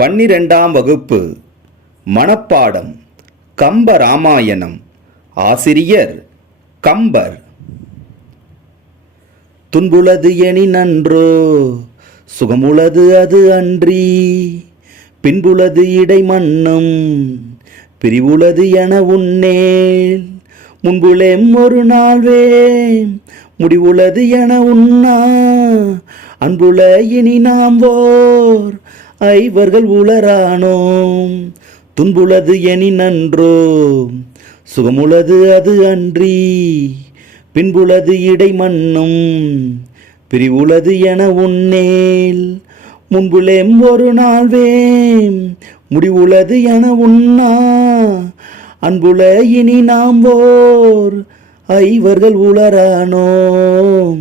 12ஆம் வகுப்பு மனப்பாடம் கம்ப ராமாயணம். ஆசிரியர் கம்பர். துன்புளது எனி நன்றோ சுகமுளது அது அன்றி, பின்புளது இடை மன்னும் பிரிவுளது என உன்னேல், முன்புளேம் ஒரு நாள்வே முடிவுளது என உண்ணா, அன்புல இனி நாம் ஓர் ஐவர்கள் உளரானோம். துன்புளது எனி நன்றோ சுகமுளது அது அன்றி, பின்புளது இடை மன்னும் பிரிவுளது என உன்னேல், முன்புலேம் ஒரு நாள்வேம் முடிவுளது என உண்ணா, அன்புல இனி நாம் ஓர் ஐவர்கள் உளரானோம்.